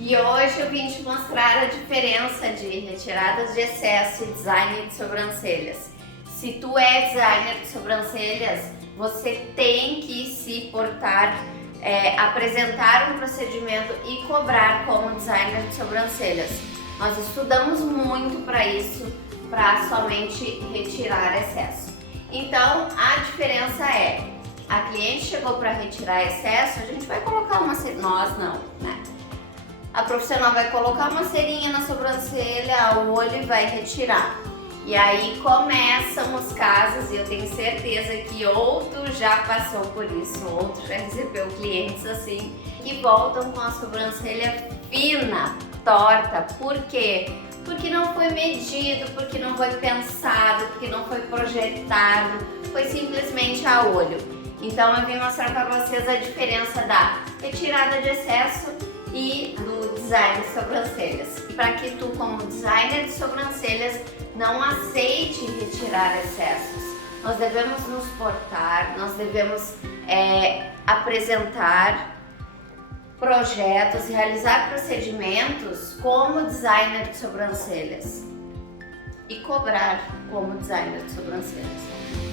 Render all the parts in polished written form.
E hoje eu vim te mostrar a diferença de retiradas de excesso e design de sobrancelhas. Se tu é designer de sobrancelhas, você tem que se portar, apresentar um procedimento e cobrar como designer de sobrancelhas. Nós estudamos muito para isso, para somente retirar excesso. Então a diferença é, a cliente chegou para retirar excesso, a gente vai colocar uma cerinha, nós não, né? A profissional vai colocar uma cerinha na sobrancelha, o olho e vai retirar. E aí começam os casos, e eu tenho certeza que outro já passou por isso, outro já recebeu clientes assim, que voltam com a sobrancelha fina, torta. Por quê? Porque não foi medido, porque não foi pensado, porque não foi projetado, foi simplesmente a olho. Então eu vim mostrar para vocês a diferença da retirada de excesso e do design de sobrancelhas. Para que tu, como designer de sobrancelhas, não aceite retirar excessos. Nós devemos nos portar, nós devemos apresentar projetos, realizar procedimentos como designer de sobrancelhas e cobrar como designer de sobrancelhas.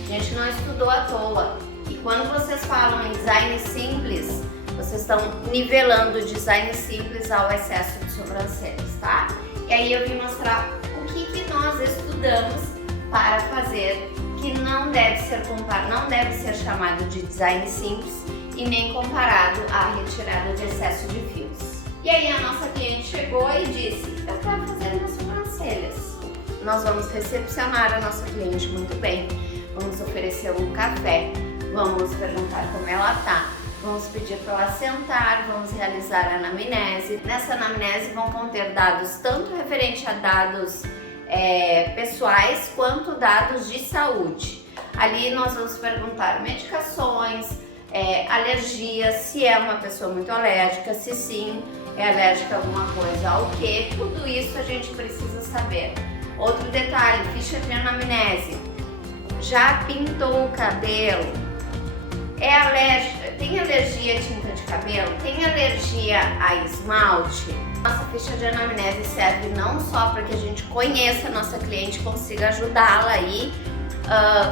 A gente não estudou à toa, e quando vocês falam em design simples, vocês estão nivelando o design simples ao excesso de sobrancelhas, tá? E aí eu vim mostrar o que nós estudamos para fazer, que não deve ser chamado de design simples e nem comparado à retirada de excesso de fios. E aí a nossa cliente chegou e disse: eu quero fazer minhas sobrancelhas. Nós vamos recepcionar a nossa cliente muito bem, vamos oferecer um café, vamos perguntar como ela tá, vamos pedir para ela sentar, vamos realizar a anamnese. Nessa anamnese vão conter dados tanto referente a dados pessoais quanto dados de saúde. Ali nós vamos perguntar medicações, alergias, se é uma pessoa muito alérgica, se sim, é alérgica a alguma coisa ao que, tudo isso a gente precisa saber. Outro detalhe, ficha de anamnese, já pintou o cabelo, tem alergia a tinta de cabelo, tem alergia a esmalte? Nossa ficha de anamnese serve não só para que a gente conheça a nossa cliente, consiga ajudá-la aí,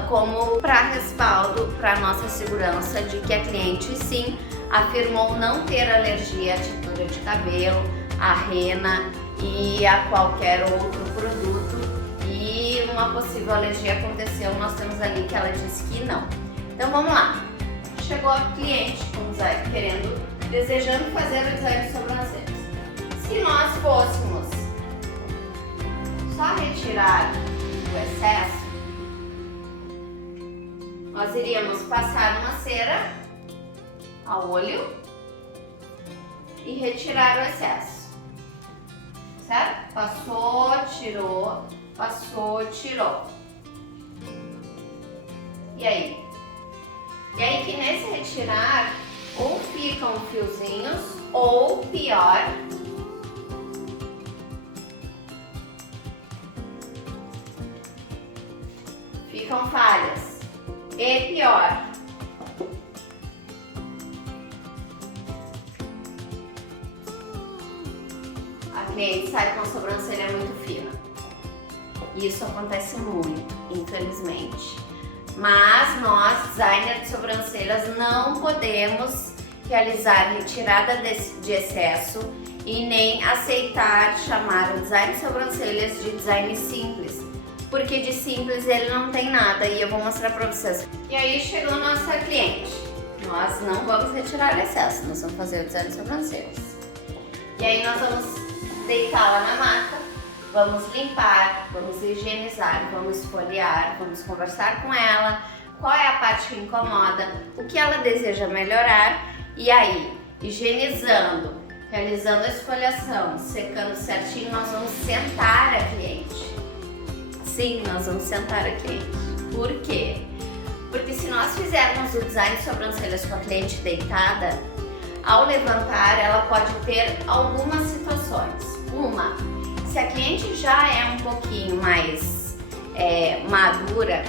como para respaldo, para nossa segurança de que a cliente sim afirmou não ter alergia à tintura de cabelo, à rena e a qualquer outro produto, e uma possível alergia aconteceu, nós temos ali que ela disse que não. Então vamos lá, chegou a cliente com design, desejando fazer o design de sobrancelhas. Se nós fôssemos só retirar o excesso, nós iríamos passar uma cera ao olho e retirar o excesso, certo? Passou, tirou, passou, tirou. E aí? E aí que nesse retirar, ou ficam fiozinhos, ou pior, ficam falhas. E pior, a cliente sai com a sobrancelha muito fina. Isso acontece muito, infelizmente. Mas nós, designers de sobrancelhas, não podemos realizar retirada de excesso e nem aceitar chamar o design de sobrancelhas de design simples, porque de simples ele não tem nada, e eu vou mostrar para vocês. E aí chegou nossa cliente, nós não vamos retirar excesso, nós vamos fazer o design de sobrancelhas. E aí nós vamos deitá-la na maca, vamos limpar, vamos higienizar, vamos esfoliar, vamos conversar com ela, qual é a parte que incomoda, o que ela deseja melhorar, e aí, higienizando, realizando a esfoliação, secando certinho, nós vamos sentar a cliente. Sim, nós vamos sentar a cliente. Por quê? Porque se nós fizermos o design de sobrancelhas com a cliente deitada, ao levantar ela pode ter algumas situações. Uma, se a cliente já é um pouquinho mais madura,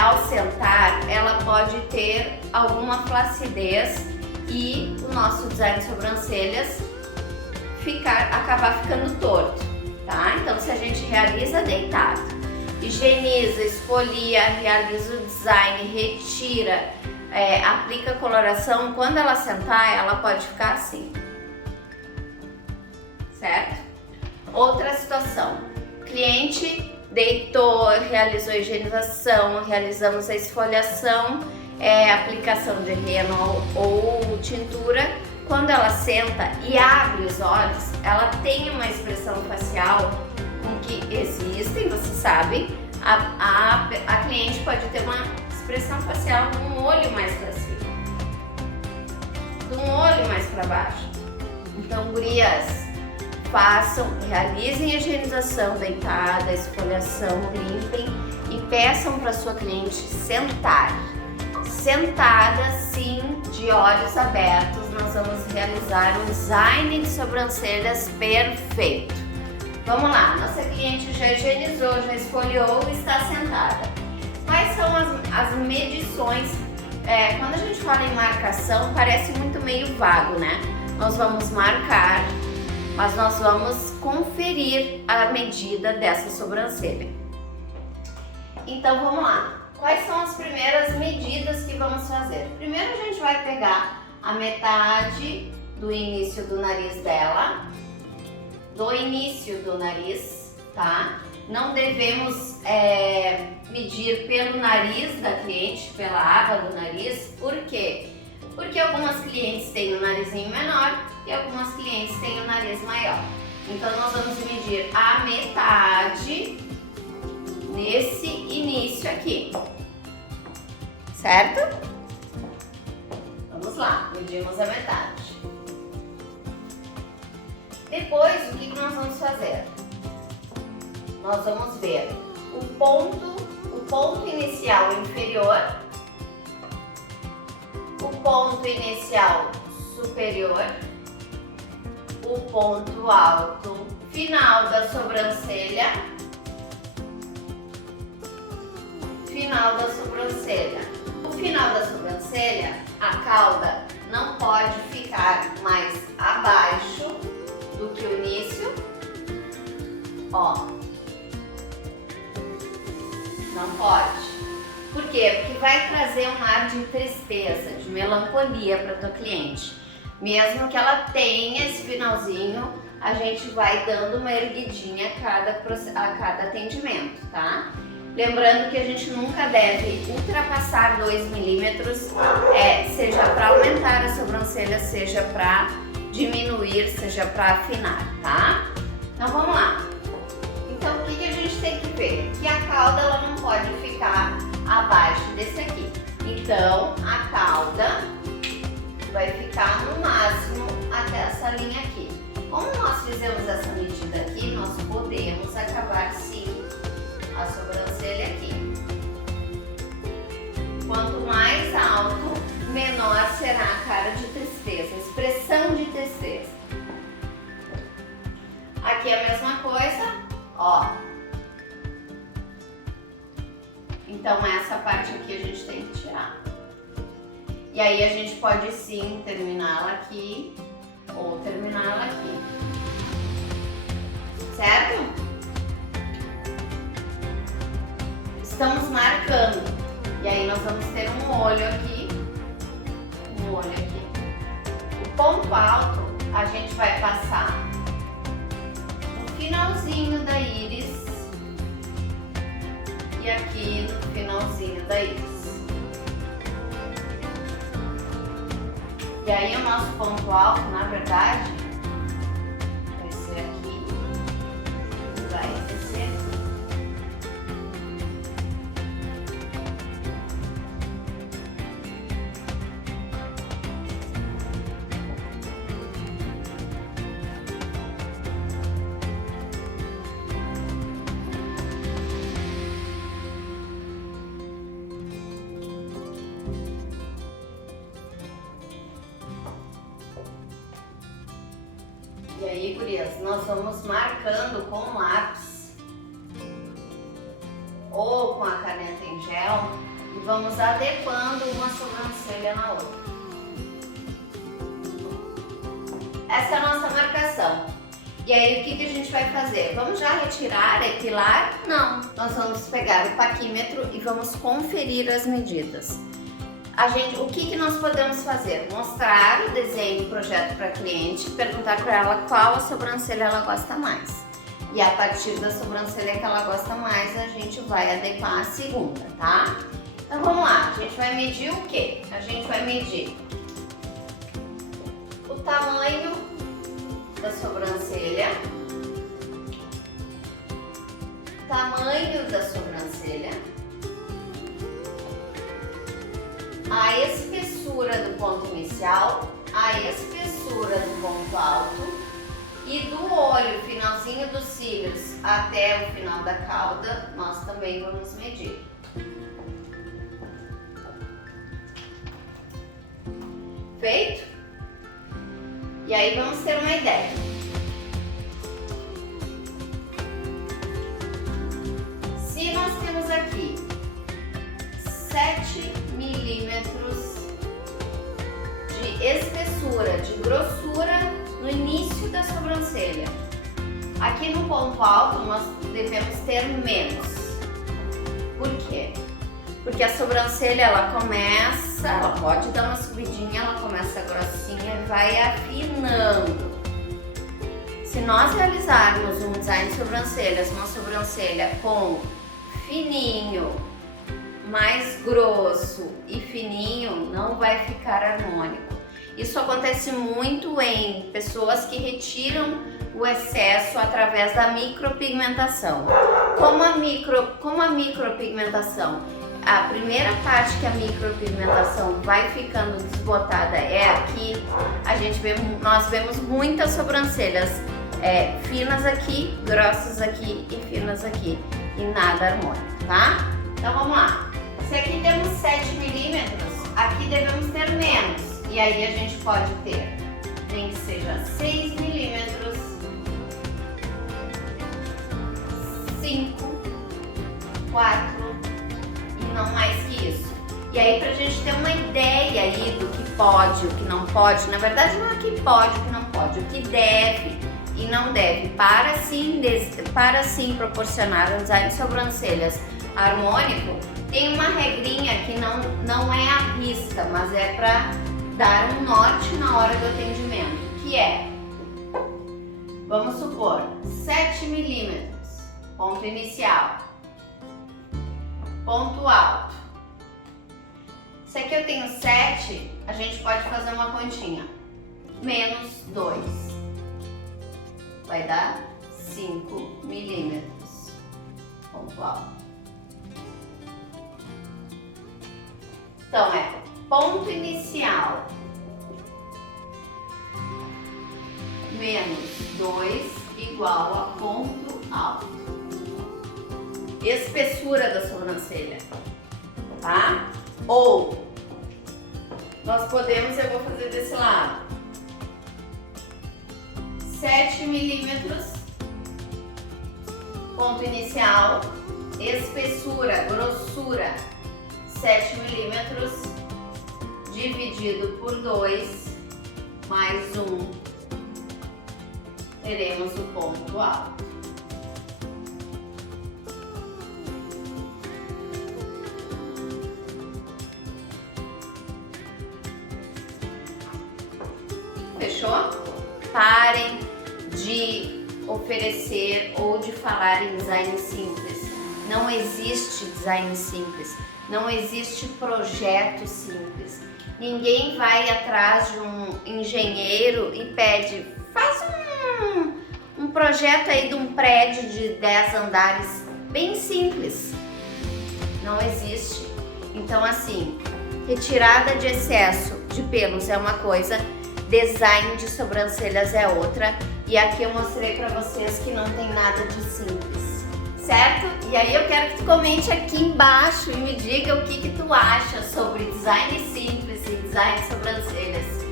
ao sentar ela pode ter alguma flacidez e o nosso design de sobrancelhas acabar ficando torto, tá? Então, se a gente realiza deitado, higieniza, esfolia, realiza o design, retira, aplica coloração, quando ela sentar, ela pode ficar assim, certo? Outra situação, cliente deitou, realizou a higienização, realizamos a esfoliação, aplicação de reno ou tintura. Quando ela senta e abre os olhos, ela tem uma expressão facial com que existem, vocês sabem, a cliente pode ter uma expressão facial de um olho mais para cima, de um olho mais para baixo. Então, gurias, realizem a higienização deitada, esfoliação, limpem e peçam para sua cliente sentar. Sentada, sim, de olhos abertos, nós vamos realizar um design de sobrancelhas perfeito. Vamos lá, nossa cliente já higienizou, já esfoliou e está sentada. Quais são as medições? Quando a gente fala em marcação, parece muito meio vago, né? Nós vamos marcar, mas nós vamos conferir a medida dessa sobrancelha. Então vamos lá. Quais são as primeiras medidas que vamos fazer? Primeiro a gente vai pegar a metade do início do nariz dela, do início do nariz, tá? Não devemos medir pelo nariz da cliente, pela aba do nariz. Por quê? Porque algumas clientes têm um narizinho menor e algumas clientes têm um nariz maior. Então nós vamos medir a metade nesse início aqui, certo? Vamos lá, medimos a metade. Depois, o que nós vamos fazer? Nós vamos ver o ponto inicial inferior, o ponto inicial superior, o ponto alto final da sobrancelha, final da sobrancelha. O final da sobrancelha, a cauda não pode ficar mais abaixo do que o início, ó, não pode. Por quê? Porque vai trazer um ar de tristeza, de melancolia para tua cliente. Mesmo que ela tenha esse finalzinho, a gente vai dando uma erguidinha a cada atendimento, tá? Lembrando que a gente nunca deve ultrapassar 2 milímetros, seja para aumentar a sobrancelha, seja para diminuir, seja para afinar, tá? Então vamos lá. Então o que a gente tem que ver? Que a cauda ela não pode ficar abaixo desse aqui. Então a cauda vai ficar no máximo até essa linha aqui. Como nós fizemos essa medida aqui, nós podemos acabar sim a sobrancelha aqui. Quanto mais alto, menor será a cara de tristeza, a expressão de tristeza. Aqui é a mesma coisa, ó. Então essa parte aqui a gente tem que tirar. E aí a gente pode sim terminá-la aqui ou terminá-la aqui. Certo? Estamos marcando. E aí nós vamos ter um olho aqui, um olho aqui. O ponto alto a gente vai passar no finalzinho da íris e aqui no finalzinho da íris. E aí o nosso ponto alto, na verdade, vai ser aqui, vai descer aqui. E aí, gurias, nós vamos marcando com lápis ou com a caneta em gel e vamos adequando uma sobrancelha na outra. Essa é a nossa marcação. E aí o que a gente vai fazer? Vamos já retirar, epilar? Não, nós vamos pegar o paquímetro e vamos conferir as medidas. O que nós podemos fazer? Mostrar o desenho do projeto para a cliente, perguntar para ela qual a sobrancelha ela gosta mais. E a partir da sobrancelha que ela gosta mais, a gente vai adequar a segunda, tá? Então vamos lá, a gente vai medir o quê? A gente vai medir o tamanho da sobrancelha, a espessura do ponto inicial, a espessura do ponto alto e do olho, finalzinho dos cílios até o final da cauda, nós também vamos medir. Feito? E aí vamos ter uma ideia. Se nós temos aqui 7 milímetros de espessura, de grossura no início da sobrancelha, aqui no ponto alto nós devemos ter menos. Por quê? Porque a sobrancelha ela pode dar uma subidinha, ela começa grossinha e vai afinando. Se nós realizarmos um design de sobrancelhas, uma sobrancelha com fininho, mais grosso e fininho, não vai ficar harmônico. Isso acontece muito em pessoas que retiram o excesso através da micropigmentação. Como a micropigmentação, a primeira parte que a micropigmentação vai ficando desbotada é aqui, nós vemos muitas sobrancelhas finas aqui, grossas aqui e finas aqui, e nada harmônico, tá? Então vamos lá. Se aqui temos 7 milímetros, aqui devemos ter menos. E aí a gente pode ter, nem que seja 6 milímetros, 5, 4 e não mais que isso. E aí pra gente ter uma ideia aí do que pode, o que não pode, na verdade não é o que pode, o que não pode, o que deve e não deve, para sim proporcionar um design de sobrancelhas harmônico, tem uma regrinha que não é à risca, mas é para dar um norte na hora do atendimento, que é, vamos supor, 7 milímetros, ponto inicial, ponto alto. Se aqui eu tenho 7, a gente pode fazer uma continha, menos 2, vai dar 5 milímetros, ponto alto. Então ponto inicial menos 2 igual a ponto alto. Espessura da sobrancelha, tá? Ou nós podemos, eu vou fazer desse lado, 7 milímetros, ponto inicial, espessura, grossura, 7 milímetros, dividido por 2, mais 1, teremos o ponto alto. Fechou? Parem de oferecer ou de falar em design simples. Não existe design simples. Não existe projeto simples. Ninguém vai atrás de um engenheiro e pede, faz um projeto aí de um prédio de 10 andares bem simples. Não existe. Então assim, retirada de excesso de pelos é uma coisa, design de sobrancelhas é outra, e aqui eu mostrei para vocês que não tem nada de simples, certo? E aí eu quero que tu comente aqui embaixo e me diga o que tu acha sobre design simples e design de sobrancelhas.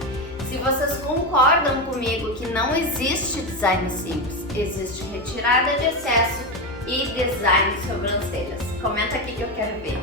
Se vocês concordam comigo que não existe design simples, existe retirada de excesso e design de sobrancelhas. Comenta aqui que eu quero ver.